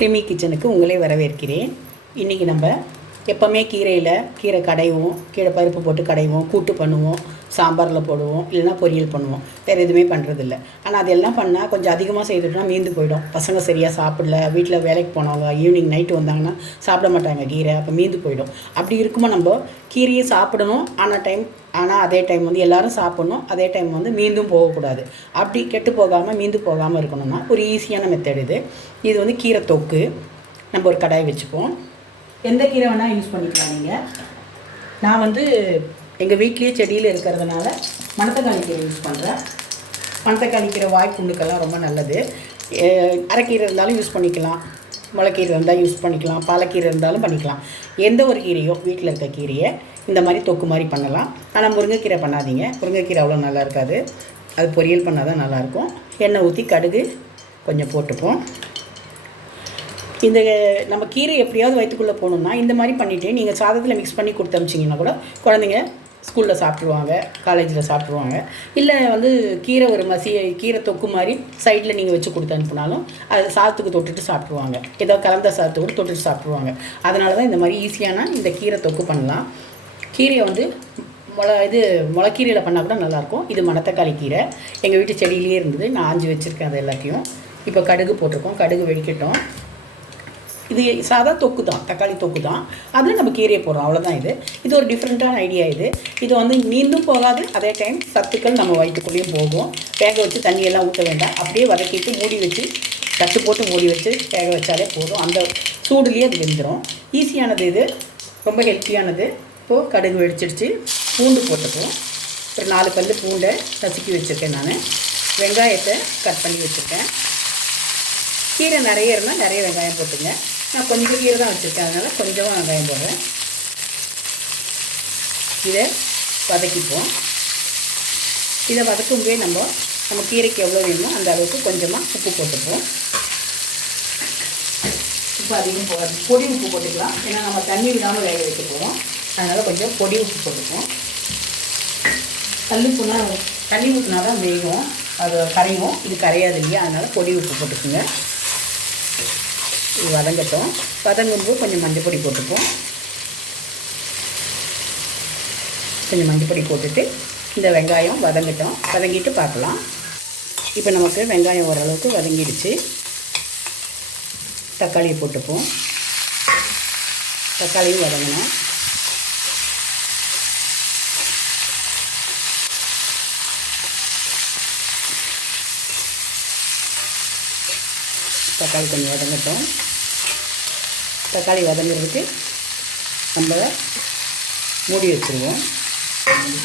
ரிமி கிச்சனுக்கு உங்களே வரவேற்கிறேன். இன்றைக்கி நம்ம எப்போவுமே கீரை கடைவோம், கீரை பருப்பு போட்டு கடைவோம், கூட்டு பண்ணுவோம், சாம்பாரில் போடுவோம், இல்லைனா பொரியல் பண்ணுவோம். வேறு எதுவுமே பண்ணுறதில்ல. ஆனால் அதெல்லாம் பண்ணால் கொஞ்சம் அதிகமாக செய்துட்டோம்னா மீந்து போயிடும். பசங்க சரியாக சாப்பிடல, வீட்டில் வேலைக்கு போனவங்க ஈவினிங் நைட்டு வந்தாங்கன்னா சாப்பிட மாட்டாங்க கீரை, அப்போ மீந்து போயிடும். அப்படி இருக்கும்போது நம்ம கீரையை சாப்பிடணும், ஆனால் அதே டைம் வந்து எல்லோரும் சாப்பிட்ணும், அதே டைம் வந்து மீந்தும் போகக்கூடாது. அப்படி கெட்டு போகாமல் மீந்து போகாமல் இருக்கணும்னா ஒரு ஈஸியான மெத்தட் இது வந்து கீரை தொக்கு. நம்ம ஒரு கடாய் வச்சுப்போம். எந்த கீரை வேணால் யூஸ் பண்ணிக்கலாம் நீங்கள். நான் வந்து எங்கள் வீட்லேயே செடியில் இருக்கிறதுனால மணத்தக்காளி கீரை யூஸ் பண்ணுறேன். மணத்தக்காளி கீரை வாய்ப்புண்டுக்கெல்லாம் ரொம்ப நல்லது. அரைக்கீரை இருந்தாலும் யூஸ் பண்ணிக்கலாம், முளைக்கீரை இருந்தால் யூஸ் பண்ணிக்கலாம், பாலக்கீரை இருந்தாலும் பண்ணிக்கலாம். எந்த ஒரு கீரையோ வீட்டில் இருக்க கீரையை இந்த மாதிரி தொக்கு மாதிரி பண்ணலாம். ஆனால் முருங்கைக்கீரை பண்ணாதீங்க, முருங்கைக்கீரை அவ்வளோ நல்லா இருக்காது. அது பொரியல் பண்ணால் தான் நல்லாயிருக்கும். எண்ணெய் ஊற்றி கடுகு கொஞ்சம் போட்டுப்போம். இந்த நம்ம கீரை எப்படியாவது வயிற்றுக்குள்ளே போகணுன்னா இந்த மாதிரி பண்ணிவிட்டு நீங்கள் சாதத்தில் மிக்ஸ் பண்ணி கொடுத்து அமிச்சிங்கன்னா கூட குழந்தைங்க ஸ்கூலில் சாப்பிட்ருவாங்க, காலேஜில் சாப்பிட்ருவாங்க. இல்லை வந்து கீரை ஒரு கீரை தொக்கு மாதிரி சைடில் நீங்கள் வச்சு கொடுத்து அனுப்புனாலும் அது சாதத்துக்கு தொட்டுட்டு சாப்பிட்ருவாங்க. ஏதோ கலந்த சாதத்துக்கு தொட்டுட்டு சாப்பிட்ருவாங்க. அதனால தான் இந்த மாதிரி ஈஸியான இந்த கீரை தொக்கு பண்ணலாம். கீரையை வந்து முளைக்கீரையில் பண்ணால் கூட நல்லாயிருக்கும். இது மணத்தக்காளி கீரை எங்கள் வீட்டு செடியிலே இருந்தது, நான் ஆஞ்சி வச்சுருக்கேன் அது எல்லாத்தையும். இப்போ கடுகு போட்டிருக்கோம், கடுகு வெடிக்கட்டும். இது சாதா தொக்கு தான், தக்காளி தொக்கு தான், அதில் நம்ம கீரையை போடுறோம், அவ்வளோதான். இது ஒரு டிஃப்ரெண்ட்டான ஐடியா. இது வந்து மீண்டும் போகாது, அதே டைம் சத்துக்கள் நம்ம வயிற்றுக்குள்ளேயும் போகும். வேக வச்சு தண்ணியெல்லாம் ஊற்ற வேண்டாம், அப்படியே வதக்கிட்டு மூடி வச்சு தட்டு போட்டு மூடி வச்சு வேக வச்சாலே போதும். அந்த சூடுலேயே அது வெந்துடும். ஈஸியானது, இது ரொம்ப ஹெல்த்தியானது. இப்போது கடுகு வெடிச்சிடுச்சு, பூண்டு போட்டுப்போம். ஒரு 4 பல்லு பூண்டை நசுக்கி வச்சுருக்கேன். நான் வெங்காயத்தை கட் பண்ணி வச்சுருக்கேன். கீரை நிறைய இருந்தால் நிறைய வெங்காயம் போட்டுங்க. நான் கொஞ்சம் கீரை தான் வச்சுருக்கேன், அதனால் கொஞ்சமாக வெங்காயம் போடுறேன். இதை வதக்கிப்போம். இதை வதக்கும்போதே நம்ம கீரைக்கு எவ்வளோ வேணுமோ அந்த அளவுக்கு கொஞ்சமாக உப்பு போட்டுப்போம். உப்பு அதிகம் போகாது, பொடி உப்பு போட்டுக்கலாம். ஏன்னா நம்ம தண்ணி விடாமல் வேக வைக்க போகிறோம், அதனால் கொஞ்சம் பொடி உப்பு போட்டுப்போம். கல்லுப்புனா தண்ணி ஊற்றினா தான் வேகும், அது கரையும். இது கரையாது இல்லையா, அதனால் பொடி உப்பு போட்டுக்குங்க. இது வதங்கட்டும். வதங்கும்போது கொஞ்சம் மஞ்சள் பொடி போட்டுப்போம். கொஞ்சம் மஞ்சள் பொடி போட்டுட்டு இந்த வெங்காயம் வதங்கட்டும், வதங்கிட்டு பார்க்கலாம். இப்போ நமக்கு வெங்காயம் ஓரளவுக்கு வதங்கிடுச்சு. தக்காளியை போட்டுப்போம். தக்காளியும் வதங்கணும். தக்காளி கொஞ்சம் வதங்கட்டும். தக்காளி வதங்கிறதுக்கு நம்ம மூடி வச்சுருவோம்.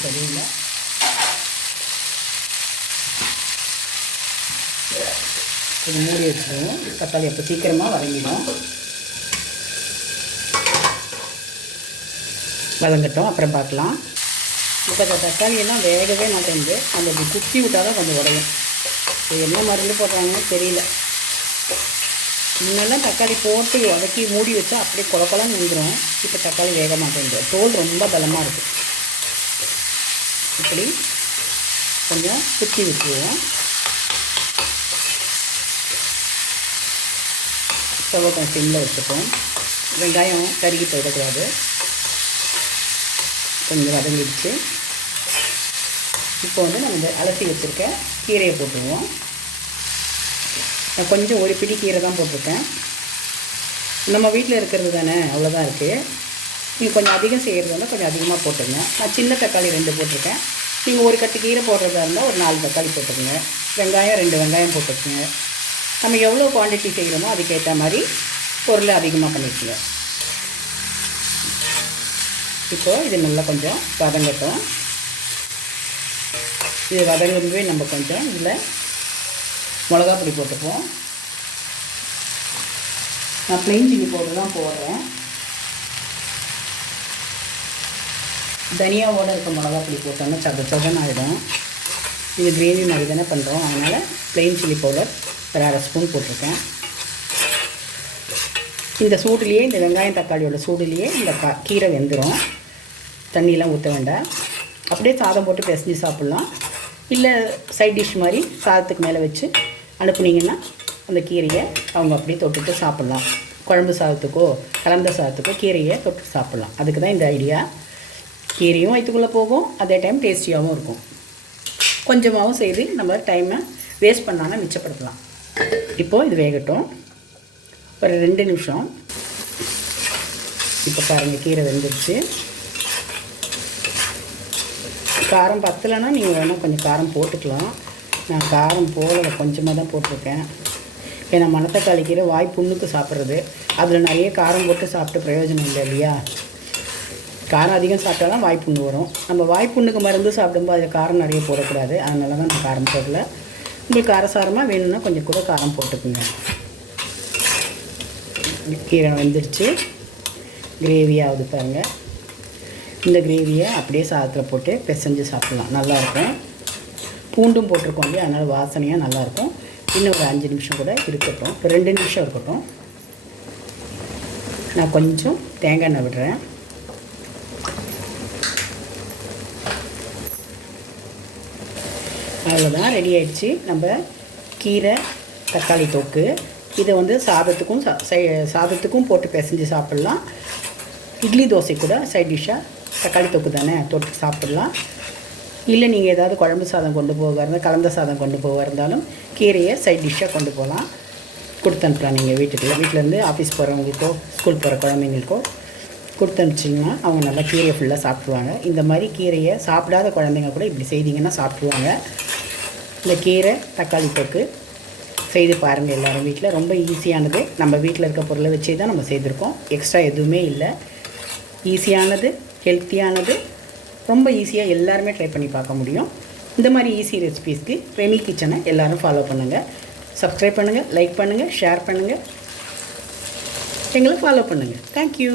சரியில்லை, இது மூடி வச்சுருவோம். தக்காளி அப்போ சீக்கிரமாக வதங்கிடும். வதங்கட்டும், அப்புறம் பார்க்கலாம். இப்போ அந்த தக்காளியெல்லாம் வேகவே மாட்டேங்குது, அந்த இப்படி குத்தி விட்டால் தான் கொஞ்சம் உடையும். என்ன மருந்து போடுறாங்கன்னு தெரியல. முன்னெல்லாம் தக்காளி போட்டு வதக்கி மூடி வச்சா அப்படியே குழப்பலான்னு வந்துடும். இப்போ தக்காளி வேக மாட்டேங்குது, தோல் ரொம்ப பலமாக இருக்குது. இப்படி கொஞ்சம் குத்தி விட்டுருவோம். ஸ்டவ்வை கொஞ்சம் சிம்மில் வச்சுப்போம். வெங்காயம் கருகி போயிடக்கூடாது. கொஞ்சம் வதங்கிடுச்சு. இப்போ வந்து நம்ம அலசி வச்சுருக்க கீரையை போட்டுருவோம். நான் கொஞ்சம் ஒரு பிடி கீரை தான் போட்டிருக்கேன், நம்ம வீட்டில் இருக்கிறது தானே, அவ்வளோதான் இருக்குது. நீங்கள் கொஞ்சம் அதிகம் செய்கிறது இருந்தால் கொஞ்சம் அதிகமாக போட்டுருங்க. நான் சின்ன தக்காளி 2 போட்டிருக்கேன். நீங்கள் ஒரு கட்டு கீரை போடுறதா இருந்தால் ஒரு 4 தக்காளி போட்டுருங்க. வெங்காயம் 2 வெங்காயம் போட்டுருக்குங்க. நம்ம எவ்வளோ குவான்டிட்டி செய்கிறோமோ அதுக்கேற்ற மாதிரி பொருளை அதிகமாக பண்ணிக்கோங்க. இப்போது இது நல்லா கொஞ்சம் வதங்கட்டும். இது வதங்கும்போது நம்ம கொஞ்சம் இதில் மிளகா பொடி போட்டுப்போம். நான் ப்ளெயின் சில்லி பவுடர் தான் போடுறேன். தனியாவோடு இருக்க மிளகா பொடி போட்டோன்னா சதன்னு ஆகிடும். இது கிரேவி மாதிரி தானே பண்ணுறோம், அதனால் ப்ளெயின் சில்லி பவுடர் ஒரு 1/2 ஸ்பூன் போட்டிருக்கேன். இந்த சூடுலேயே, இந்த வெங்காயம் தக்காளியோட சூடுலேயே இந்த கீரை வெந்துடும். தண்ணியெலாம் ஊற்ற வேண்டாம். அப்படியே சாதம் போட்டு பிசைஞ்சு சாப்பிட்லாம். இல்லை சைட் டிஷ் மாதிரி சாதத்துக்கு மேலே வச்சு அனுப்புனீங்கன்னா அந்த கீரையை அவங்க அப்படியே தொட்டுட்டு சாப்பிட்லாம். குழம்பு சாதத்துக்கோ கலந்த சாதத்துக்கோ கீரையை தொட்டு சாப்பிட்லாம். அதுக்கு தான் இந்த ஐடியா. கீரையும் வயிற்றுக்குள்ளே போகும், அதே டைம் டேஸ்டியாகவும் இருக்கும். கொஞ்சமாகவும் செய்து நம்ம டைமை வேஸ்ட் பண்ணாமல் மிச்சப்படுத்தலாம். இப்போது இது வேகட்டும் ஒரு 2 நிமிஷம். இப்போ பாருங்கள், கீரை வெந்துடுச்சு. காரம் பத்தலைன்னா நீங்கள் வேணால் கொஞ்சம் காரம் போட்டுக்கலாம். நான் காரம் போடலை, கொஞ்சமாக தான் போட்டிருக்கேன். ஏன்னா மணத்தக்காளி கீரை வாய் புண்ணுக்கு சாப்பிட்றது, அதில் நிறைய காரம் போட்டு சாப்பிட்டு பிரயோஜனம் இல்லை இல்லையா. காரம் அதிகம் சாப்பிட்டா தான் வாய்ப்புண்ணு வரும். நம்ம வாய்ப்புண்ணுக்கு மருந்து சாப்பிடும்போது அதில் காரம் நிறைய போடக்கூடாது. அதனால தான் நான் காரம் போடல. உங்களுக்கு காரசாரமாக வேணும்னா கொஞ்சம் கூட காரம் போட்டுக்குங்க. கீரை வெந்துடுச்சு, கிரேவியாகுது பாருங்கள். இந்த கிரேவியை அப்படியே சாதத்தில் போட்டு பிசைஞ்சு சாப்பிட்லாம், நல்லாயிருக்கும். பூண்டும் போட்டிருக்கோம் இல்லையா, அதனால் வாசனையாக நல்லாயிருக்கும். இன்னும் ஒரு 5 நிமிஷம் கூட இருக்கட்டும், ஒரு 2 நிமிஷம் இருக்கட்டும். நான் கொஞ்சம் தேங்காய் எண்ணெய் விடுறேன். அவ்வளோதான், ரெடி ஆகிடுச்சு நம்ம கீரை தக்காளி தொக்கு. இதை வந்து சாதத்துக்கும் போட்டு பிசைஞ்சு சாப்பிட்லாம். இட்லி தோசை கூட சைட் டிஷ்ஷாக தக்காளி தொக்கு தானே தொட்டு சாப்பிட்லாம். இல்லை நீங்கள் ஏதாவது குழம்பு சாதம் கொண்டு போக இருந்தால், கலந்த சாதம் கொண்டு போக இருந்தாலும் கீரையை சைட் டிஷ்ஷாக கொண்டு போகலாம். கொடுத்து அனுப்பலாம். நீங்கள் வீட்டிலேருந்து ஆஃபீஸ் போகிறவங்களுக்கோ ஸ்கூல் போகிற குழந்தைங்களுக்கோ கொடுத்து அனுப்பிச்சிங்கன்னா அவங்க நல்லா கீரையை ஃபுல்லாக சாப்பிடுவாங்க. இந்த மாதிரி கீரையை சாப்பிடாத குழந்தைங்க கூட இப்படி செய்திங்கன்னா சாப்பிடுவாங்க. இந்த கீரை தக்காளி தொக்கு செய்து பாருங்கள் எல்லோரும் வீட்டில். ரொம்ப ஈஸியானது. நம்ம வீட்டில் இருக்க பொருளை வச்சு தான் நம்ம செய்திருக்கோம். எக்ஸ்ட்ரா எதுவுமே இல்லை. ஈஸியானது, ஹெல்த்தியானது, ரொம்ப ஈஸியாக எல்லாருமே ட்ரை பண்ணி பார்க்க முடியும். இந்த மாதிரி ஈஸி ரெசிபீஸ்க்கு ரெமி கிச்சனை எல்லோரும் ஃபாலோ பண்ணுங்கள். சப்ஸ்கிரைப் பண்ணுங்கள், லைக் பண்ணுங்கள், ஷேர் பண்ணுங்கள், எங்களை ஃபாலோ பண்ணுங்கள். தேங்க்யூ.